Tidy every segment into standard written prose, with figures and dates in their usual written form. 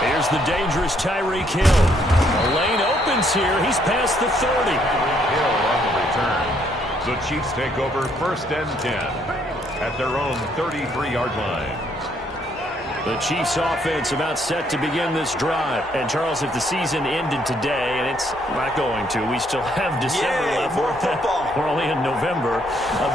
Here's the dangerous Tyreek Hill. The lane opens here. He's past the 30. Hill on the return. The Chiefs take over 1st and 10 at their own 33-yard line. The Chiefs offense about set to begin this drive. And Charles, if the season ended today, and it's not going to, we still have December left. More football. We're only in November,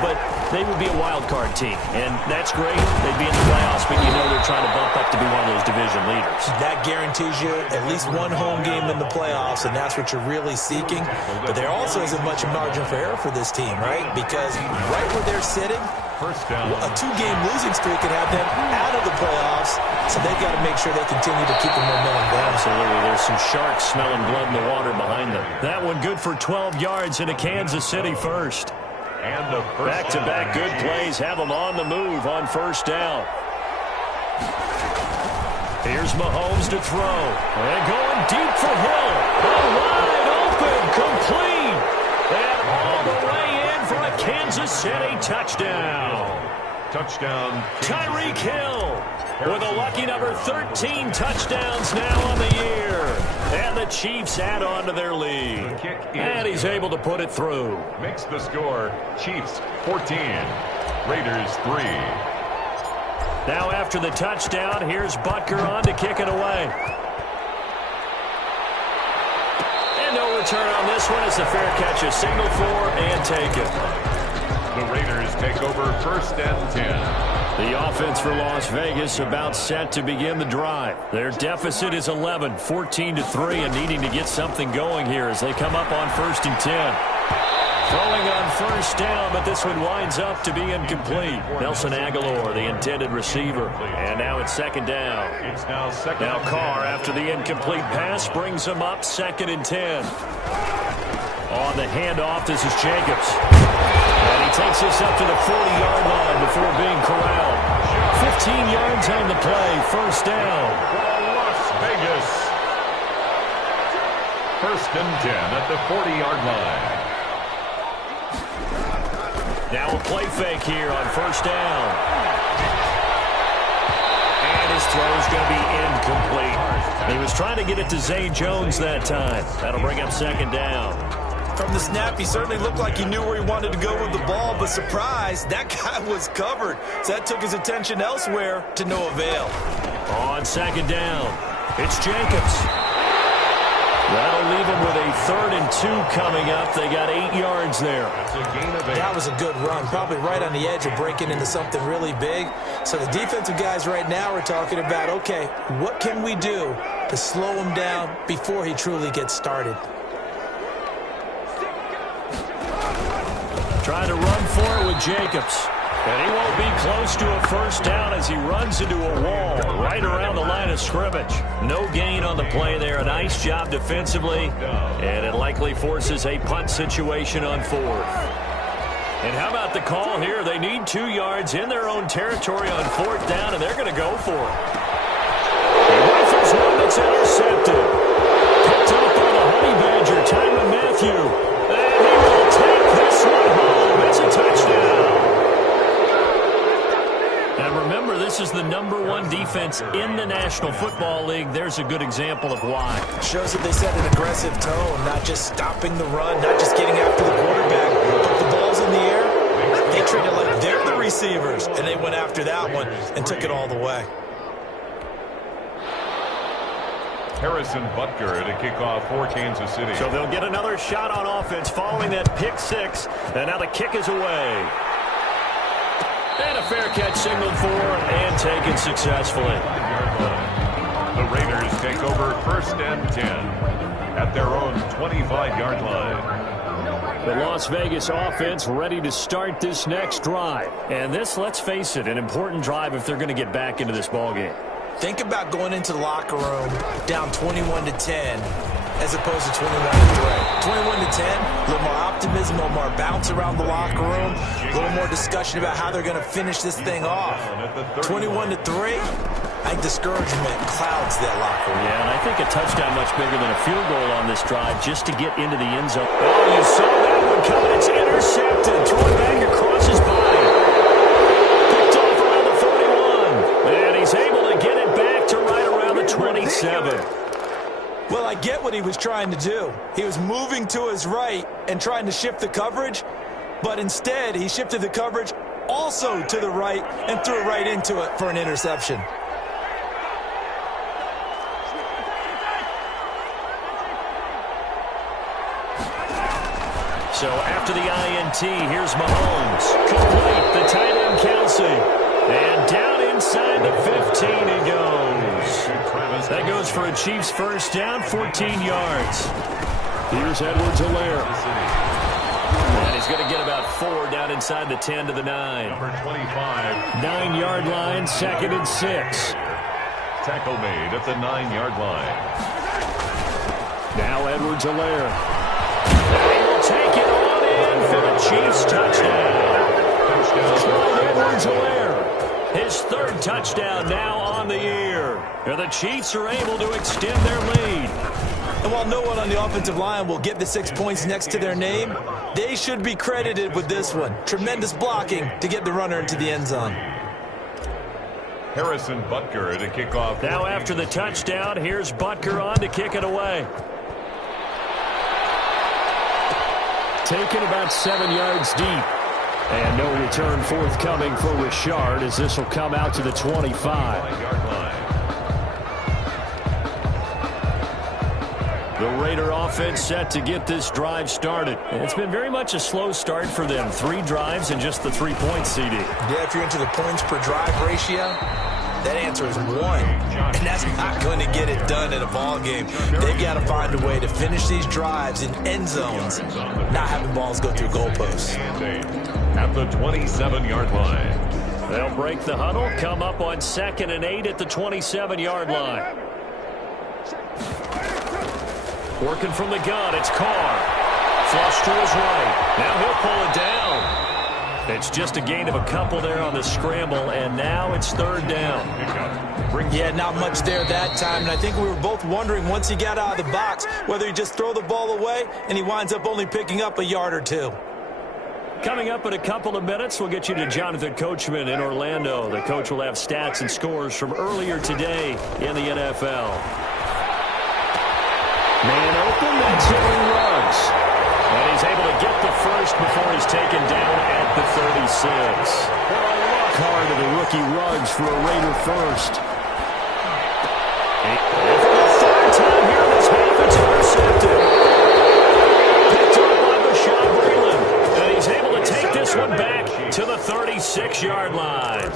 but they would be a wild card team, and that's great. They'd be in the playoffs, but you know they're trying to bump up to be one of those division leaders. That guarantees you at least one home game in the playoffs, and that's what you're really seeking. But there also isn't much margin for error for this team, right? Because right where they're sitting, First down. a 2-game losing streak could have them out of the playoffs, so they've got to make sure they continue to keep the momentum going. Absolutely. There's some sharks smelling blood in the water behind them. That one good for 12 yards into Kansas City first. And the first Back-to-back good plays have them on the move on first down. Here's Mahomes to throw. And going deep for Hill. Wide open, complete. And all the way in for a Kansas City touchdown. Touchdown. Tyreek Hill with a lucky number 13 touchdowns now on the year. And the Chiefs add on to their lead. And he's able to put it through. Makes the score Chiefs 14, Raiders 3. Now after the touchdown, here's Butker on to kick it away. And no return on this one as the fair catch is signaled for and taken. The Raiders take over 1st and 10. The offense for Las Vegas about set to begin the drive. Their deficit is 11, 14-3, and needing to get something going here as they come up on 1st and 10. Throwing on first down, but this one winds up to be incomplete. Nelson Aguilar, the intended receiver. And now it's 2nd down. It's now second. Now Carr, after the incomplete pass, brings them up 2nd and 10. On the handoff, this is Jacobs. And he takes this up to the 40-yard line before being corralled. 15 yards on the play, first down. Las Vegas. 1st and 10 at the 40-yard line. Now a play fake here on first down. And his throw's going to be incomplete. He was trying to get it to Zay Jones that time. That'll bring up 2nd down. From the snap, he certainly looked like he knew where he wanted to go with the ball, but surprise, that guy was covered. So that took his attention elsewhere to no avail. On 2nd down, it's Jacobs. That'll leave them with a 3rd and 2 coming up. They got 8 yards there. That's a gain of 8. That was a good run, probably right on the edge of breaking into something really big. So the defensive guys right now are talking about, okay, what can we do to slow him down before he truly gets started? Trying to run for it with Jacobs. And he won't be close to a first down as he runs into a wall right around the line of scrimmage. No gain on the play there. A nice job defensively. And it likely forces a punt situation on 4th. And how about the call here? They need 2 yards in their own territory on 4th down, and they're going to go for it. He rifles one that's intercepted. Picked up on the Honey Badger, Tyrann Mathieu. And he will take this one home. It's a touchdown. And remember, this is the #1 defense in the National Football League. There's a good example of why. Shows that they set an aggressive tone, not just stopping the run, not just getting after the quarterback. But the ball's in the air, they treat it like they're the receivers, and they went after that one and took it all the way. Harrison Butker at a kickoff for Kansas City. So they'll get another shot on offense following that pick 6. And now the kick is away. And a fair catch signaled for and taken successfully. The Raiders take over 1st and 10 at their own 25-yard line. The Las Vegas offense ready to start this next drive. And this, let's face it, an important drive if they're going to get back into this ballgame. Think about going into the locker room down 21-10 as opposed to 21-3. 21-10, a little more optimism, a little more bounce around the locker room, a little more discussion about how they're going to finish this thing off. 21-3, I think discouragement clouds that locker room. Yeah, and I think a touchdown much bigger than a field goal on this drive just to get into the end zone. Oh, you saw that one coming. It's intercepted. Thrown back across his body. Picked off around the 41. And he's able to get it back to right around the 20. 27. Well, I get what he was trying to do. He was moving to his right and trying to shift the coverage, but instead he shifted the coverage also to the right and threw right into it for an interception. So after the INT, here's Mahomes. Complete, the tight end Kelsey. And down inside the 15 he goes. That goes for a Chiefs first down, 14 yards. Here's Edwards-Helaire. And he's going to get about 4 down inside the 10 to the 9. Number 25. 9-yard line, 2nd and 6. Tackle made at the 9-yard line. Now Edwards-Helaire. He will take it on in for the Chiefs touchdown. Clyde Edwards-Helaire. His 3rd touchdown now on the year. And the Chiefs are able to extend their lead. And while no one on the offensive line will get the 6 points next to their name, they should be credited with this one. Tremendous blocking to get the runner into the end zone. Harrison Butker to kick off. Now after the touchdown, here's Butker on to kick it away. Taken about 7 yards deep. And no return forthcoming for Richard as this will come out to the 25. The Raider offense set to get this drive started. It's been very much a slow start for them. 3 drives and just the 3-point CD. Yeah, if you're into the points per drive ratio, that answer is 1. And that's not going to get it done in a ball game. They've got to find a way to finish these drives in end zones, not having balls go through goalposts. At the 27-yard line. They'll break the huddle, come up on 2nd and 8 at the 27-yard line. Working from the gun, it's Carr. Flush to his right. Now he'll pull it down. It's just a gain of a couple there on the scramble, and now it's 3rd down. Yeah, not much there that time, and I think we were both wondering once he got out of the box whether he'd just throw the ball away, and he winds up only picking up a yard or 2. Coming up in a couple of minutes, we'll get you to Jonathan Coachman in Orlando. The coach will have stats and scores from earlier today in the NFL. Man open, that's Henry Ruggs. And he's able to get the first before he's taken down at the 36. Carr to the rookie Ruggs for a Raider first. And for the 3rd time here in this half, it's intercepted. Picked up by Bashaud Breeland. And he's able to take this one back to the 36-yard line.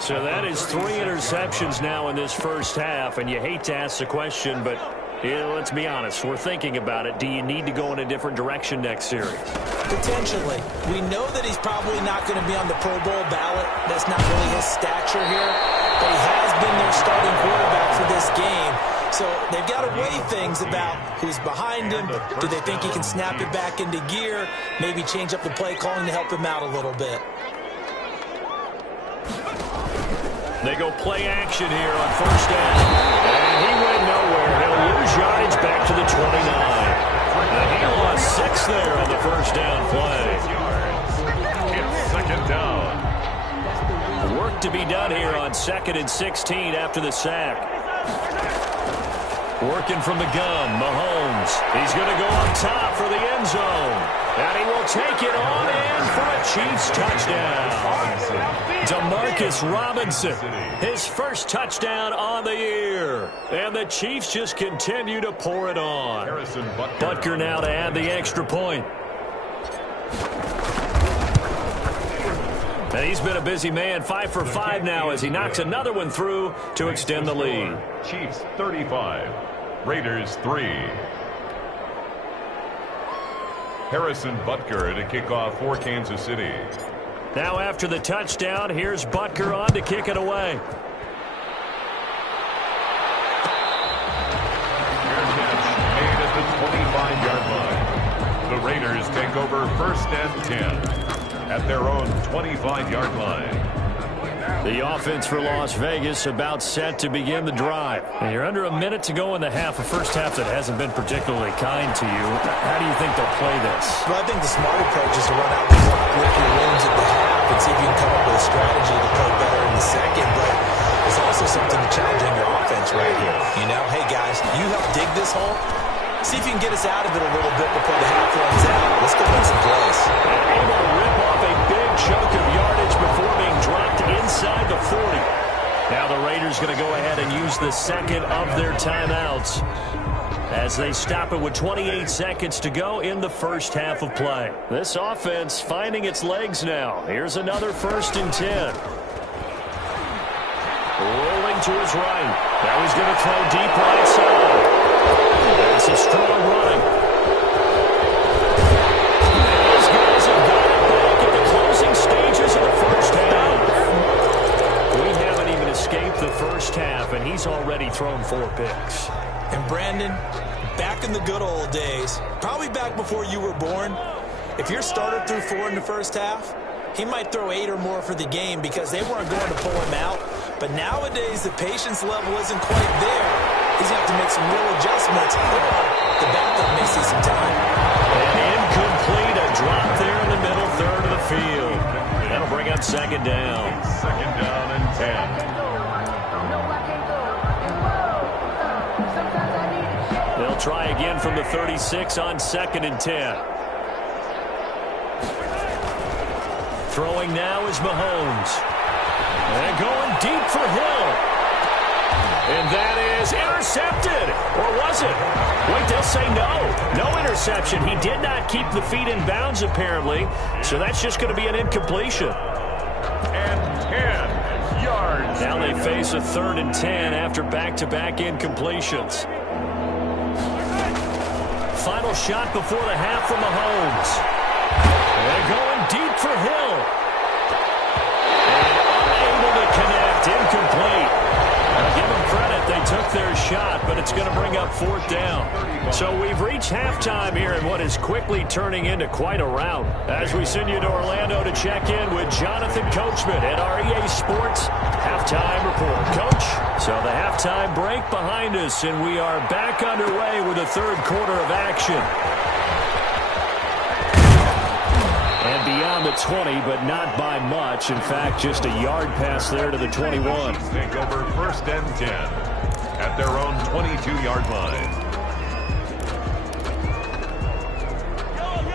So that is 3 interceptions now in this first half. And you hate to ask the question, but yeah, let's be honest. We're thinking about it. Do you need to go in a different direction next series? Potentially. We know that he's probably not going to be on the Pro Bowl ballot. That's not really his stature here. But he has been their starting quarterback for this game. So they've got to weigh things about who's behind him. Do they think he can snap it back into gear? Maybe change up the play calling to help him out a little bit. They go play action here on 1st down. And he went nowhere. He'll lose yardage back to the 29. And he lost 6 there on the 1st down play. It's 2nd down. Work to be done here on 2nd and 16 after the sack. Working from the gun, Mahomes. He's going to go up top for the end zone. And he will take it on in for a Chiefs touchdown. Demarcus Robinson, his first touchdown on the year. And the Chiefs just continue to pour it on. Butker now to add the extra point. And he's been a busy man, 5 for 5 now as he knocks another one through to extend the lead. Chiefs 35, Raiders 3. Harrison Butker to kick off for Kansas City. Now after the touchdown, here's Butker on to kick it away. Made at the 25-yard line. The Raiders take over 1st and 10 at their own 25-yard line. The offense for Las Vegas about set to begin the drive. And you're under a minute to go in the half, a first half that hasn't been particularly kind to you. How do you think they'll play this? Well, I think the smart approach is to run out the clock, lick your wins at the half, and see if you can come up with a strategy to play better in the second. But there's also something to challenging your offense right here. You know, hey, guys, you help dig this hole. See if you can get us out of it a little bit before the half runs out. Let's go run some plays. Able to rip off a big chunk of yardage before being dropped inside the 40. Now the Raiders going to go ahead and use the second of their timeouts as they stop it with 28 seconds to go in the first half of play. This offense finding its legs now. Here's another 1st and 10. Rolling to his right. Now he's going to throw deep right side. There's a strong running. And these guys have got it back at the closing stages of the first half. We haven't even escaped the first half, and he's already thrown 4 picks. And Brandon, back in the good old days, probably back before you were born, if your starter threw 4 in the first half, he might throw 8 or more for the game because they weren't going to pull him out. But nowadays, the patience level isn't quite there. He's going to have to make some real adjustments, or the backup may see some time. And incomplete, a drop there in the middle third of the field. That'll bring up 2nd down. 2nd down and 10. They'll try again from the 36 on 2nd and 10. Throwing now is Mahomes. And going deep for Hill. And that is intercepted. Or was it? Wait, they'll say no. No interception. He did not keep the feet in bounds, apparently. So that's just going to be an incompletion. And 10 yards. Now they face a 3rd and 10 after back-to-back incompletions. Final shot before the half from Mahomes. They're going deep for Hill. And unable to connect. Incomplete. Give them credit. They took their shot, but it's going to bring up 4th down. So we've reached halftime here in what is quickly turning into quite a rout. As we send you to Orlando to check in with Jonathan Coachman at our EA Sports Halftime Report. Coach, so the halftime break behind us, and we are back underway with the 3rd quarter of action. And beyond the 20, but not by much. In fact, just a yard pass there to the 21. Take over 1st and 10 at their own 22-yard line.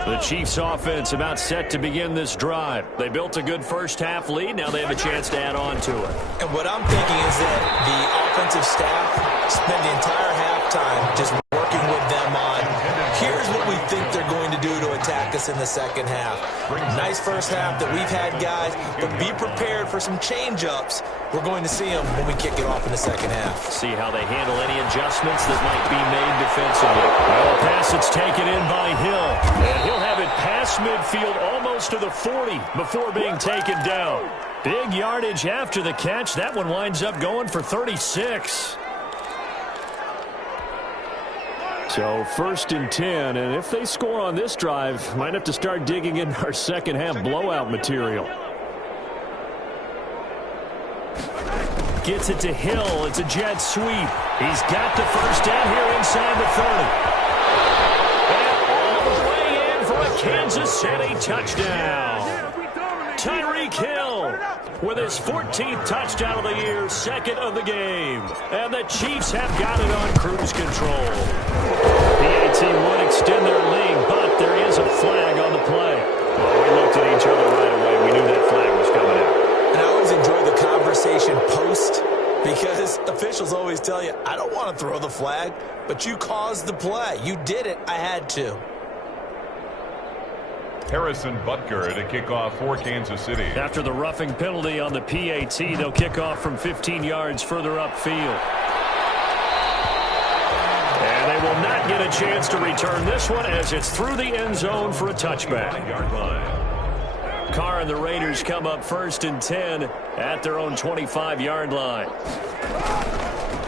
The Chiefs offense about set to begin this drive. They built a good first half lead. Now they have a chance to add on to it. And what I'm thinking is that the offensive staff spend the entire halftime just working with them on, here's what we think they're going to do to attack us in the second half. Nice first half that we've had, guys, but be prepared for some change-ups. We're going to see them when we kick it off in the second half. See how they handle any adjustments that might be made defensively. Well, a pass that's taken in by Hill. And he'll have it past midfield almost to the 40 before being taken down. Big yardage after the catch. That one winds up going for 36. So 1st and 10, and if they score on this drive, might have to start digging in our second half blowout material. Gets it to Hill. It's a jet sweep. He's got the first down here inside the 30. And all the way in for a Kansas City touchdown. Tyreek Hill with his 14th touchdown of the year, 2nd of the game. And the Chiefs have got it on cruise control. PAT would extend their lead, but there is a flag on the play. Well, we looked at each other right away. We knew that flag was coming out. And I always enjoy the conversation post because officials always tell you, I don't want to throw the flag, but you caused the play. You did it. I had to. Harrison Butker to kick off for Kansas City. After the roughing penalty on the PAT, they'll kick off from 15 yards further upfield. And they will not get a chance to return this one as it's through the end zone for a touchback. Carr and the Raiders come up 1st and 10 at their own 25-yard line.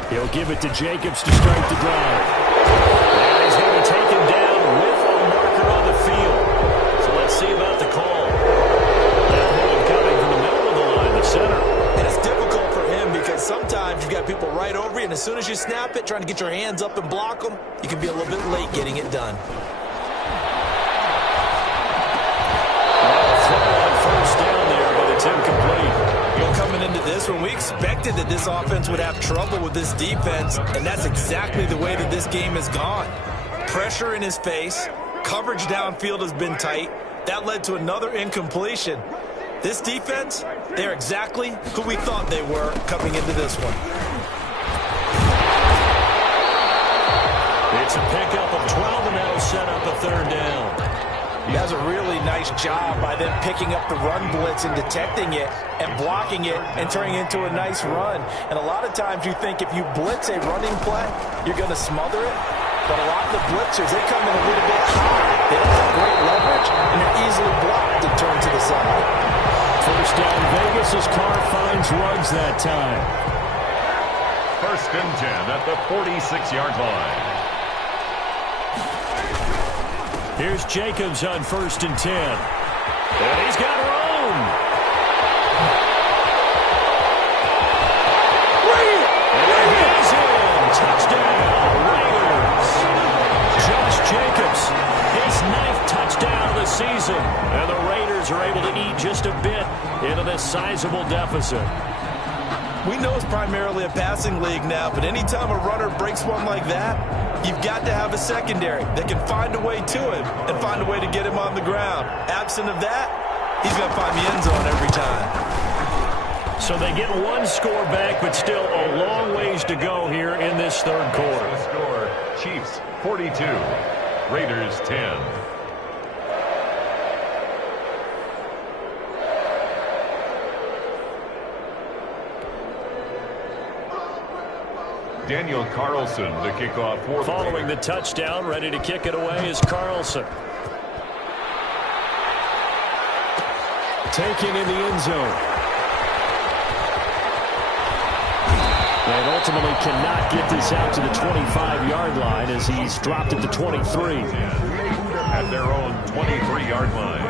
He'll give it to Jacobs to start the drive. And he's going to be taken down with a marker on the field. So let's see about the call. That hold coming from the middle of the line, the center. And it's difficult for him because sometimes you've got people right over you, and as soon as you snap it, trying to get your hands up and block them, you can be a little bit late getting it done. Throw on first down there, but it's incomplete. Well, coming into this this one. We expected that this offense would have trouble with this defense, and that's exactly the way that this game has gone. Pressure in his face. Coverage downfield has been tight. That led to another incompletion. This defense, they're exactly who we thought they were coming into this one. It's a pickup of 12, and that'll set up a third down. He does a really nice job by them picking up the run blitz and detecting it and blocking it and turning it into a nice run. And a lot of times you think if you blitz a running play, you're going to smother it. But a lot of the blitzers, they come in a little bit high. They don't have great leverage, and they're easily blocked and turned to the side. First down, Vegas, as Carr finds Ruggs that time. First and 10 at the 46-yard line. Here's Jacobs on first and 10. And he's got room. And he's in. Touchdown, Raiders. Josh Jacobs, his 9th touchdown of the season. And the Raiders are able to eat just a bit into this sizable deficit. We know it's primarily a passing league now, but anytime a runner breaks one like that, you've got to have a secondary that can find a way to him and find a way to get him on the ground. Absent of that, he's going to find the end zone every time. So they get one score back, but still a long ways to go here in this third quarter. The score, Chiefs 42, Raiders 10. Daniel Carlson to kick off for Following the touchdown, ready to kick it away is Carlson. Taking in the end zone. And ultimately cannot get this out to the 25-yard line as he's dropped it to 23. At their own 23-yard line.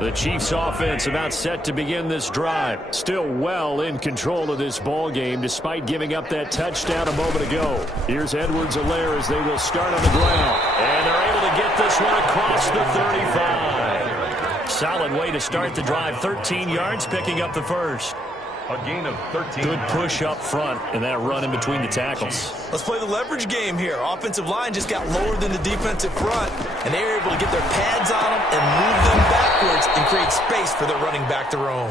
The Chiefs offense about set to begin this drive. Still well in control of this ball game despite giving up that touchdown a moment ago. Here's Edwards-Helaire as they will start on the ground. And they're able to get this one across the 35. Solid way to start the drive. 13 yards, picking up the first. A gain of 13. Good push up front and that run in between the tackles. Let's play the leverage game here. Offensive line just got lower than the defensive front, and they were able to get their pads on them and move them backwards and create space for their running back to roam.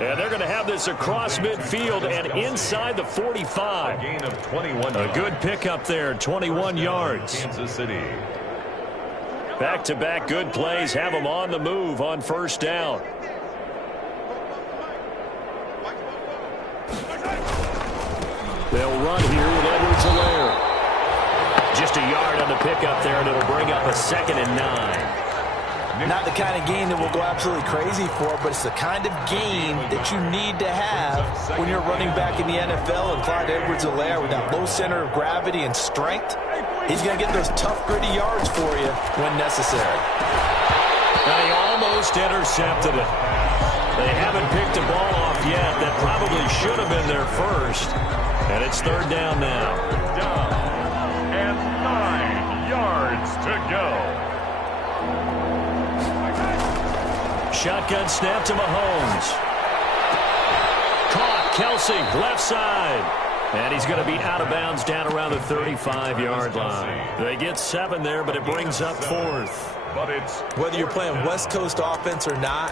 And they're going to have this across midfield and inside the 45. A gain of 21. A good pickup there, 21 yards. Kansas City. Back-to-back good plays have them on the move on first down. They'll run here with Edwards-Helaire. Just a yard on the pickup there, and it'll bring up a 2nd and 9. Not the kind of gain that we'll go absolutely crazy for, but it's the kind of gain that you need to have when you're running back in the NFL. And Clyde Edwards-Helaire, with that low center of gravity and strength, he's going to get those tough, gritty yards for you when necessary. And he almost intercepted it. They haven't picked a ball off yet. That probably should have been their first. And it's third down now. Down. And 9 yards to go. Shotgun snap to Mahomes. Caught. Kelsey, left side. And he's going to be out of bounds down around the 35-yard line. They get 7 there, but it brings up 4th. But it's whether you're playing West Coast offense or not,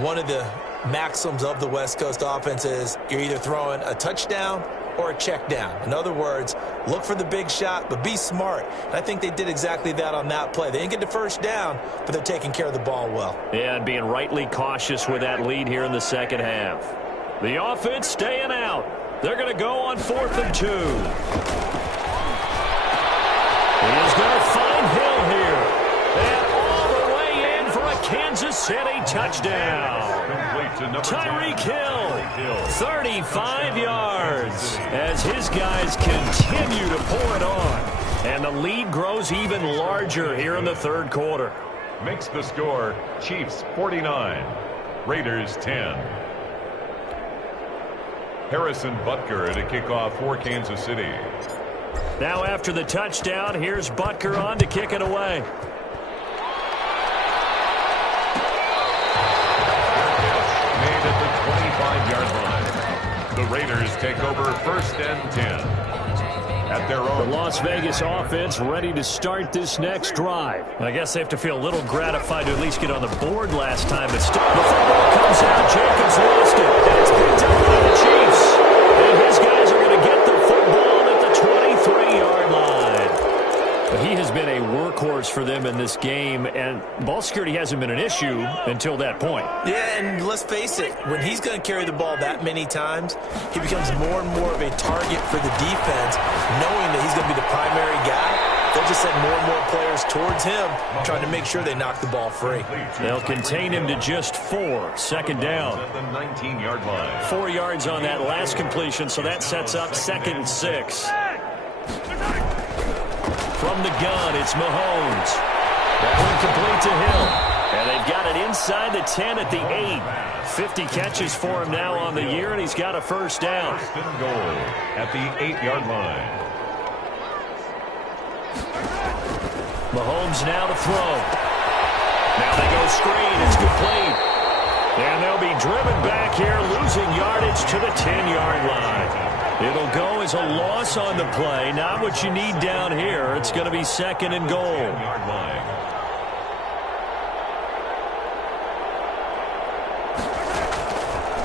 one of the maxims of the West Coast offense is you're either throwing a touchdown or a check down. In other words, look for the big shot, but be smart. And I think they did exactly that on that play. They didn't get the first down, but they're taking care of the ball well. Yeah, and being rightly cautious with that lead here in the second half. The offense staying out. They're going to go on 4th and 2. He is going to find Hill here. And all the way in for a Kansas City touchdown. Tyreek Hill, 35 yards as his guys continue to pour it on. And the lead grows even larger here in the third quarter. Makes the score Chiefs 49, Raiders 10. Harrison Butker to kick off for Kansas City. Now after the touchdown, here's Butker on to kick it away. Raiders take over first and 10 at their own. The Las Vegas offense ready to start this next drive. I guess they have to feel a little gratified to at least get on the board last time, but still, the football comes out. Jacobs lost it. And it's picked up by the Chiefs. And his guys are going to get the football at the 23-yard line. But he has been a workhorse for them in this game, and ball security hasn't been an issue until that point. Yeah, and let's face it, when he's going to carry the ball that many times, he becomes more and more of a target for the defense, knowing that he's going to be the primary guy. They'll just send more and more players towards him, trying to make sure they knock the ball free. They'll contain him to just 4. Second down. At the 19-yard line. 4 yards on that last completion, so that sets up 2nd and 6. From the gun, it's Mahomes. That one complete to Hill. And they've got it inside the 10 at the 8. 50 catches for him now on the year, and he's got a first down. First and goal at the 8-yard line. Mahomes now to throw. Now they go screen. It's complete. And they'll be driven back here, losing yardage to the 10-yard line. It'll go as a loss on the play. Not what you need down here. It's going to be 2nd and goal. 10-yard line.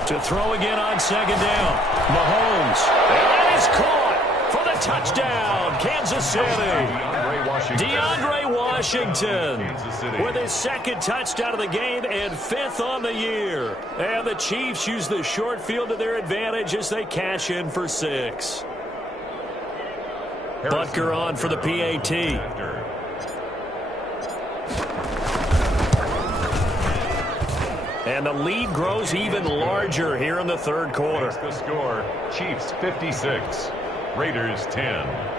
To throw again on 2nd down. Mahomes. And that is caught for the touchdown. Kansas City. DeAndre Washington with his 2nd touchdown of the game and 5th on the year. And the Chiefs use the short field to their advantage as they cash in for 6. Butker on for the PAT. And the lead grows even larger here in the 3rd quarter. The score, Chiefs 56, Raiders 10.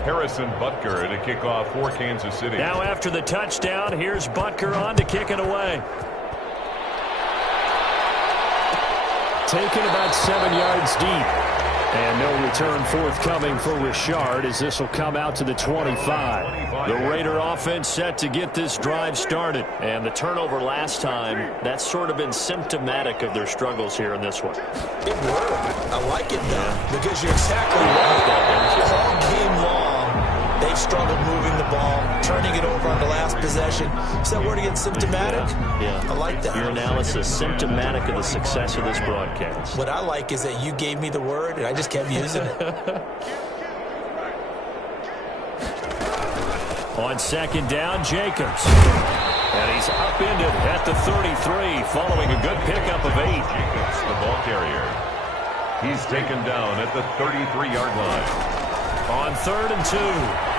Harrison Butker to kick off for Kansas City. Now after the touchdown, here's Butker on to kick it away. Taken about 7 yards deep. And no return forthcoming for Richard as this will come out to the 25. The Raider offense set to get this drive started. And the turnover last time, that's sort of been symptomatic of their struggles here in this one. It worked. I like it, though, because you're exactly right. All game long, they've struggled moving the ball, turning it over on the last possession. Is that word again, symptomatic? Yeah. I like that. Your analysis, symptomatic of the success of this broadcast. What I like is that you gave me the word, and I just kept using it. On 2nd down, Jacobs. And he's upended at the 33 following a good pickup of 8. Jacobs, the ball carrier. He's taken down at the 33-yard line. On 3rd and 2,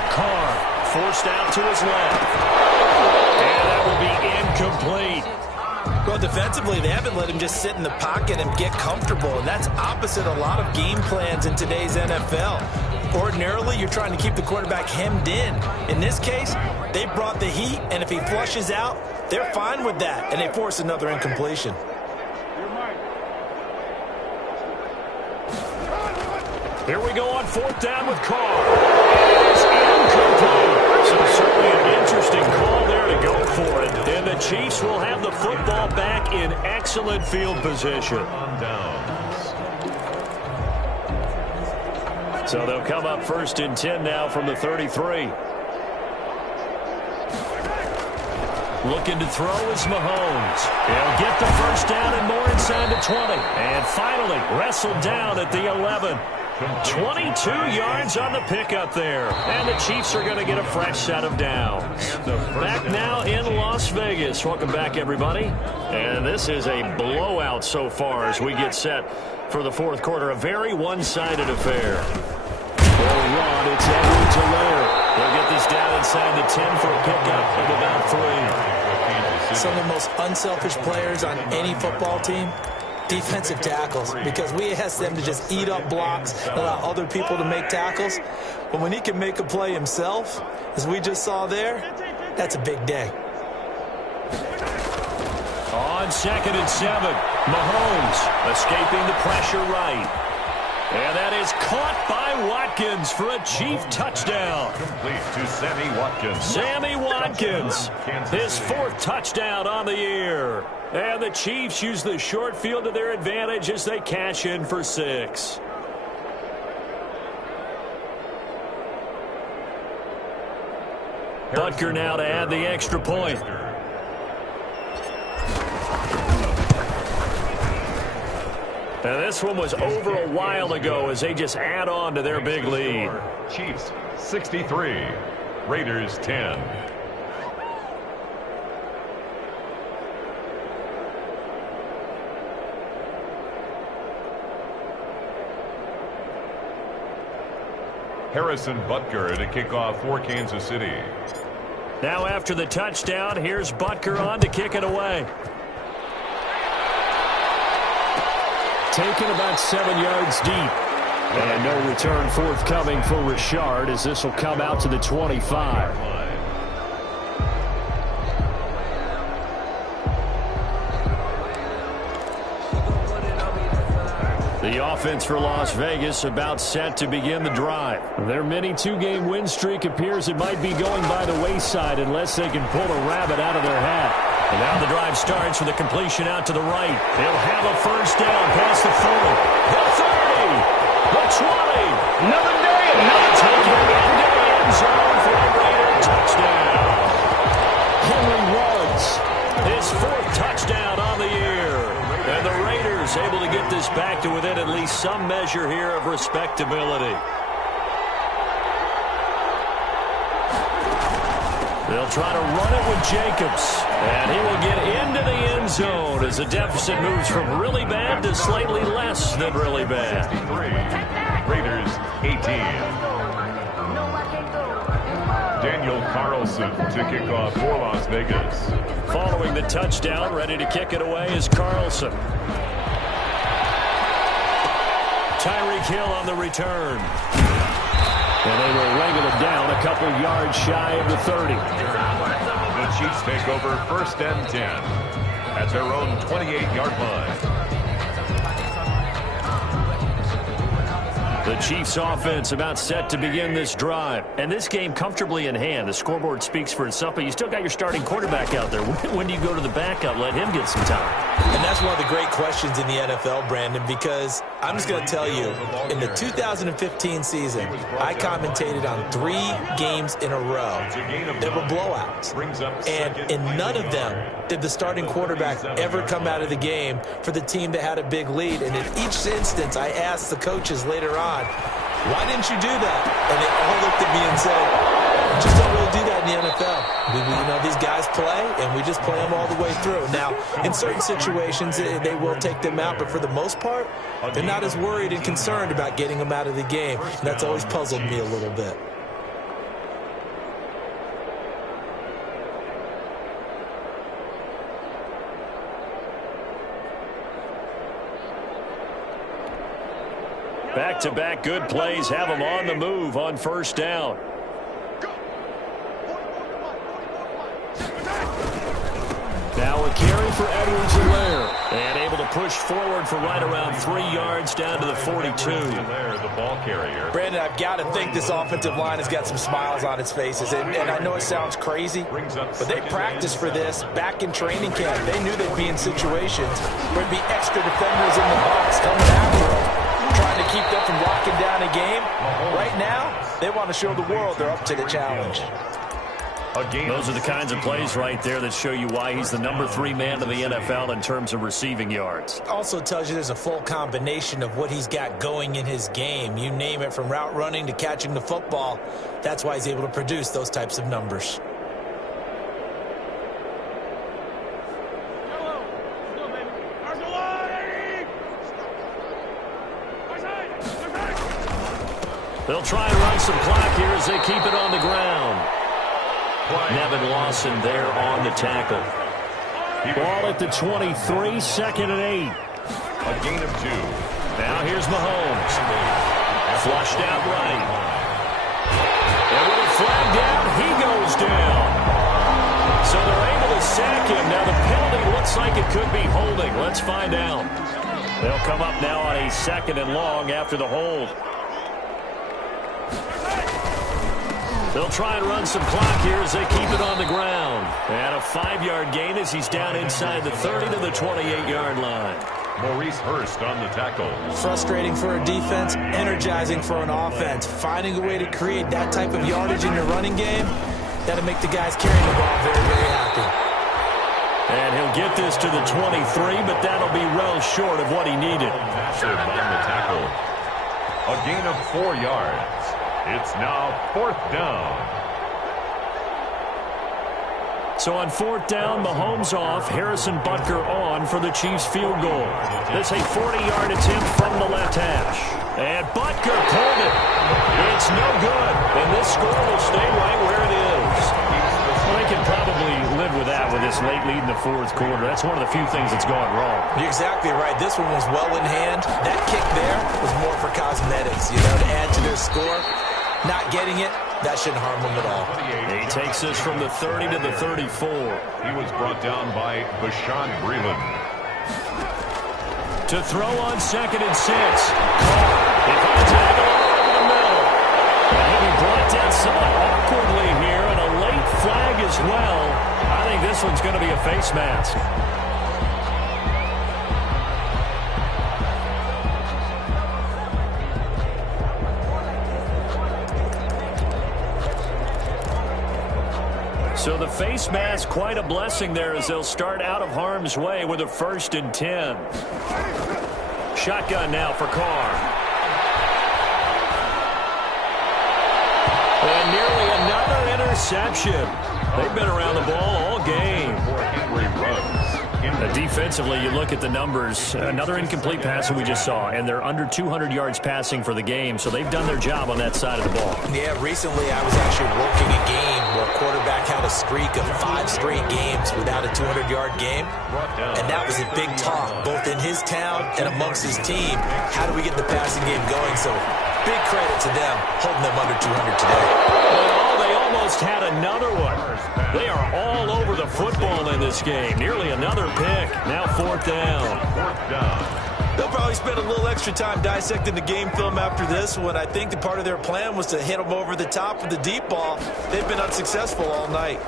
Carr forced out to his left. And that will be incomplete. Well, defensively, they haven't let him just sit in the pocket and get comfortable, and that's opposite a lot of game plans in today's NFL. Ordinarily, you're trying to keep the quarterback hemmed in. In this case, they brought the heat, and if he flushes out, they're fine with that, and they force another incompletion. Here we go on 4th down with Carr. It's incomplete. So certainly an interesting call there to go for it. And the Chiefs will have the football back in excellent field position. So they'll come up 1st and 10 now from the 33. Looking to throw is Mahomes. He'll get the first down and more inside the 20. And finally wrestled down at the 11. 22 yards on the pickup there. And the Chiefs are going to get a fresh set of downs. Back now in Las Vegas. Welcome back, everybody. And this is a blowout so far as we get set for the 4th quarter. A very one-sided affair. Well, Rod, it's Edwards-Helaire. They'll get this down inside the 10 for a pickup of about 3. Some of the most unselfish players on any football team, defensive tackles, because we ask them to just eat up blocks, allow other people to make tackles. But when he can make a play himself, as we just saw there, that's a big day. On 2nd and 7, Mahomes escaping the pressure right. And that is caught by Watkins for a Chief touchdown. Complete to Sammy Watkins. Sammy Watkins, his 4th touchdown on the year. And the Chiefs use the short field to their advantage as they cash in for 6. Butker now to add the extra point. And this one was over a while ago as they just add on to their big lead. Chiefs 63, Raiders 10. Harrison Butker to kick off for Kansas City. Now after the touchdown, here's Butker on to kick it away. Taken about 7 yards deep. And no return forthcoming for Richard as this will come out to the 25. The offense for Las Vegas about set to begin the drive. Their mini 2-game win streak appears it might be going by the wayside unless they can pull a rabbit out of their hat. And now the drive starts with a completion out to the right. They'll have a first down past the 40. The 30. The 20. Another day. Another taken into the end zone for a Raider touchdown. Henry Ruggs, his 4th touchdown on the year. And the Raiders able to get this back to within at least some measure here of respectability. They'll try to run it with Jacobs. And he will get into the end zone as the deficit moves from really bad to slightly less than really bad. Raiders 18. Daniel Carlson to kick off for Las Vegas. Following the touchdown, ready to kick it away is Carlson. Tyreek Hill on the return. And they will wrangle it down a couple yards shy of the 30. The Chiefs take over 1st and 10 at their own 28-yard line. The Chiefs offense about set to begin this drive. And this game comfortably in hand. The scoreboard speaks for itself, but you still got your starting quarterback out there. When do you go to the backup? Let him get some time. And that's one of the great questions in the NFL, Brandon, because I'm just going to tell you, in the 2015 season, I commentated on 3 games in a row. They were blowouts. And in none of them did the starting quarterback ever come out of the game for the team that had a big lead. And in each instance, I asked the coaches later on, why didn't you do that? And they all looked at me and said, we just don't really do that in the NFL. You know, these guys play, and we just play them all the way through. Now, in certain situations, they will take them out, but for the most part, they're not as worried and concerned about getting them out of the game. And that's always puzzled me a little bit. Back-to-back good plays have them on the move on 1st down. Now a carry for Edwards-Helaire. And able to push forward for right around 3 yards down to the 42. The ball carrier. Brandon, I've got to think this offensive line has got some smiles on its faces. And I know it sounds crazy, but they practiced for this back in training camp. They knew they'd be in situations where there'd be extra defenders in the box coming after them, trying to keep them from locking down a game. Right now, they want to show the world they're up to the challenge. Those are the kinds of plays right there that show you why he's the number 3 man in the NFL in terms of receiving yards. Also tells you there's a full combination of what he's got going in his game. You name it, from route running to catching the football. That's why he's able to produce those types of numbers. They'll try and run some clock here as they keep it on the ground. Nevin Lawson there on the tackle. Ball at the 23, 2nd and 8. A gain of 2. Now here's Mahomes. Flushed out right. And with a flag down, he goes down. So they're able to sack him. Now the penalty looks like it could be holding. Let's find out. They'll come up now on a 2nd and long after the hold. They'll try and run some clock here as they keep it on the ground. And a 5-yard gain as he's down inside the 30 to the 28-yard line. Maurice Hurst on the tackle. Frustrating for a defense, energizing for an offense. Finding a way to create that type of yardage in your running game, that'll make the guys carrying the ball very, very happy. And he'll get this to the 23, but that'll be well short of what he needed. Massive on the tackle. A gain of 4 yards. It's now 4th down. So on 4th down, Mahomes off, Harrison Butker on for the Chiefs field goal. This a 40-yard attempt from the left hash. And Butker pulled it. It's no good. And this score will stay right where it is. Well, they can probably live with that with this late lead in the 4th quarter. That's one of the few things that's gone wrong. You're exactly right. This one was well in hand. That kick there was more for cosmetics, to add to their score. Not getting it, that shouldn't harm them at all. He takes this from the 30 to the 34. He was brought down by Bashaud Breeland. To throw on 2nd and 6. Carr, they put the tackle all over the middle. And he'll be brought down somewhat awkwardly here, and a late flag as well. I think this one's going to be a face mask. So the face mask, quite a blessing there as they'll start out of harm's way with a 1st and 10. Shotgun now for Carr. And nearly another interception. They've been around the ball all game. Defensively, you look at the numbers. Another incomplete pass that we just saw, and they're under 200 yards passing for the game, so they've done their job on that side of the ball. Yeah, recently I was actually working a game where a quarterback had a streak of 5 straight games without a 200-yard game, and that was a big talk, both in his town and amongst his team. How do we get the passing game going? So big credit to them, holding them under 200 today. Oh, they almost had another one. They are all over the football in this game. Nearly another pick. Now 4th down. 4th down. They'll probably spend a little extra time dissecting the game film after this one. I think the part of their plan was to hit them over the top with the deep ball. They've been unsuccessful all night.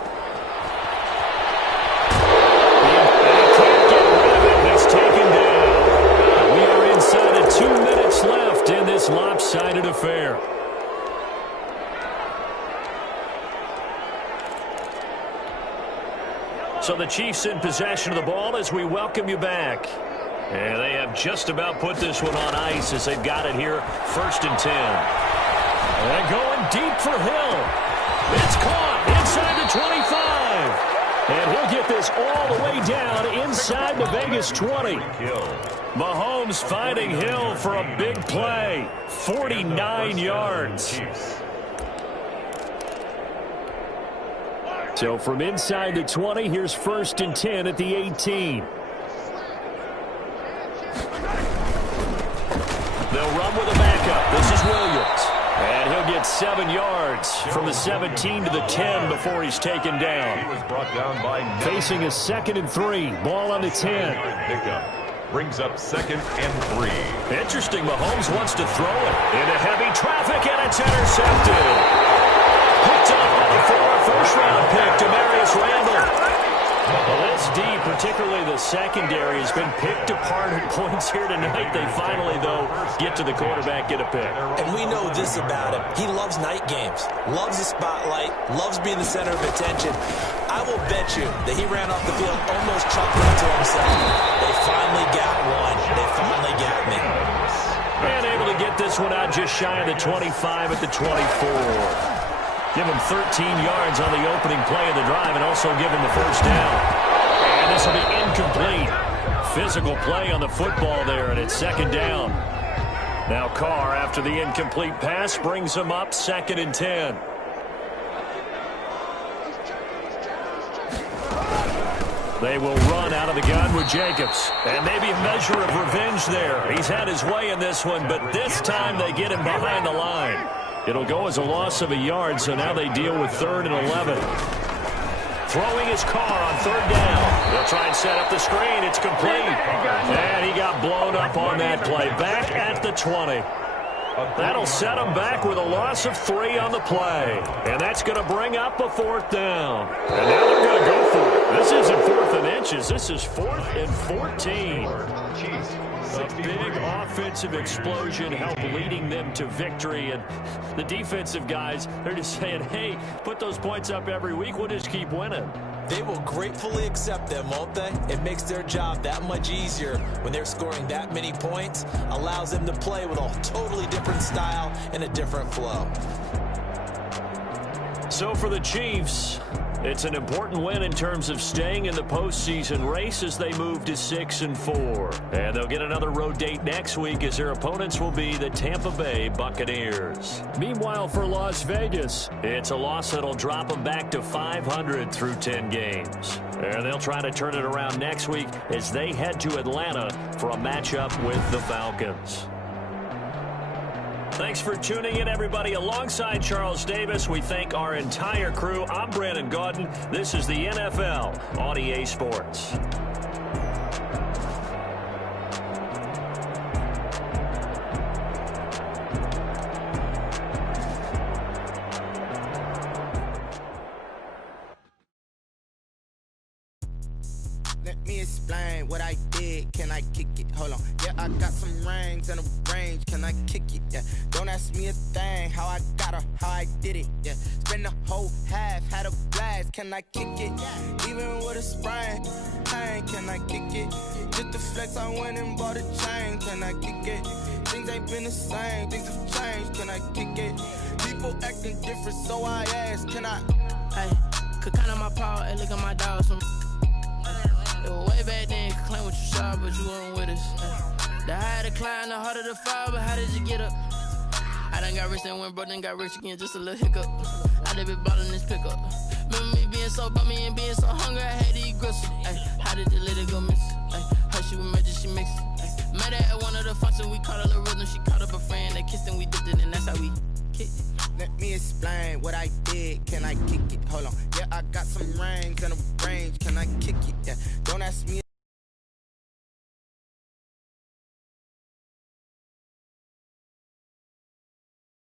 He's taken down. We are inside of 2 minutes left in this lopsided affair. So the Chiefs in possession of the ball as we welcome you back. And they have just about put this one on ice as they've got it here, 1st and 10. And going deep for Hill. It's caught inside the 25. And he'll get this all the way down inside the Vegas 20. Mahomes finding Hill for a big play. 49 yards. So from inside the 20, here's 1st and 10 at the 18. They'll run with a backup. This is Williams. And he'll get 7 yards from the 17 to the 10 before he's taken down. He was brought down by facing a 2nd and 3. Ball on the 10. Pickup brings up 2nd and 3. Interesting. Mahomes wants to throw it into heavy traffic, and it's intercepted. Picked up by the former first-round pick, Demarius Randall. Well, this D, particularly the secondary, has been picked apart at points here tonight. They finally, though, get to the quarterback, get a pick. And we know this about him. He loves night games, loves the spotlight, loves being the center of attention. I will bet you that he ran off the field almost chuckling to himself. They finally got one. They finally got me. And able to get this one out just shy of the 25 at the 24. Give him 13 yards on the opening play of the drive and also give him the 1st down. And this will be incomplete. Physical play on the football there, and it's 2nd down. Now Carr, after the incomplete pass, brings him up 2nd and 10. They will run out of the gun with Jacobs. And maybe a measure of revenge there. He's had his way in this one, but this time they get him behind the line. It'll go as a loss of a yard, so now they deal with 3rd and 11. throwing his car on third down. They'll try and set up the screen. It's complete. And he got blown up on that play. Back at the 20. That'll set him back with a loss of 3 on the play. And that's going to bring up a 4th down. And now they're going to go for it. This isn't 4th and inches. This is 4th and 14. A big offensive explosion helped leading them to victory. And the defensive guys, they're just saying, hey, put those points up every week. We'll just keep winning. They will gratefully accept them, won't they? It makes their job that much easier when they're scoring that many points. Allows them to play with a totally different style and a different flow. So for the Chiefs, it's an important win in terms of staying in the postseason race as they move to 6-4. And they'll get another road date next week as their opponents will be the Tampa Bay Buccaneers. Meanwhile, for Las Vegas, it's a loss that'll drop them back to 500 through 10 games. And they'll try to turn it around next week as they head to Atlanta for a matchup with the Falcons. Thanks for tuning in, everybody. Alongside Charles Davis, we thank our entire crew. I'm Brandon Gaudin. This is the NFL on EA Sports. Let me explain what I did. Can I kick it? Hold on. Yeah, I got some rings and a range. Can I kick it? Yeah. Don't ask me a thing. How I got her, how I did it. Yeah. Spend the whole half, had a blast. Can I kick it? Even with a sprain. Pain, can I kick it? Just the flex, I went and bought a chain. Can I kick it? Things ain't been the same. Things have changed. Can I kick it? People acting different, so I ask. Can I? Hey, could count on my power and look at my dogs from. It was way back then, could claim what you saw, but you weren't with us. The higher the climb, the harder the fall, but how did you get up? I done got rich and went broke, then got rich again, just a little hiccup. I done been ballin' this pickup. Remember me being so bummy and being so hungry, I had to eat gristle. Ay, how did you let it go miss? How she was magic, she mixed it. Met her at one of the functions, we caught a little rhythm, she caught up a friend, they kissed and we dipped it, and that's how we kicked it. Let me explain what I did. Can I kick it? Hold on. Yeah, I got some rings and a range. Can I kick it? Yeah. Don't ask me